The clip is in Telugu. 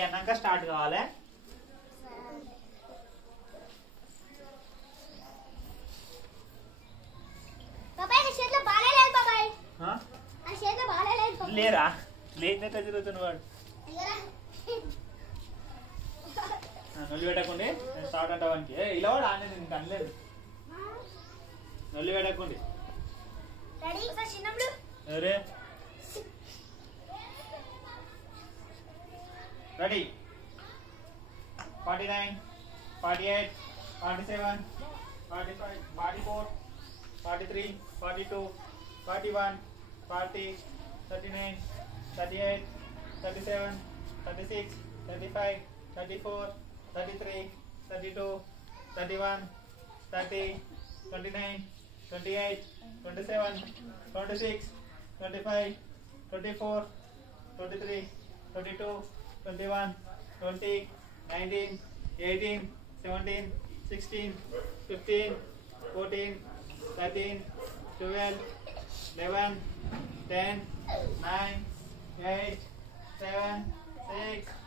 రెడీ అన్నాక స్టార్ట్ కావాలి. లేరా లేదంటే తిరుగుతున్న వాడు నొల్లి పెట్టకండి. స్టార్ట్ అంటావానికి ఇలా వాడు ఆనే ఇంక అనలేదు. నొల్లి పెట్టకండి. అరే రెడీ 49 48 47 45 44 43 42 41 40 39 38 37 36 35 34 33 32 31 30 29 28 27 26 25 24 23 22 21 20 19 18 17 16 15 14 13 12 11 10 9 8 7 6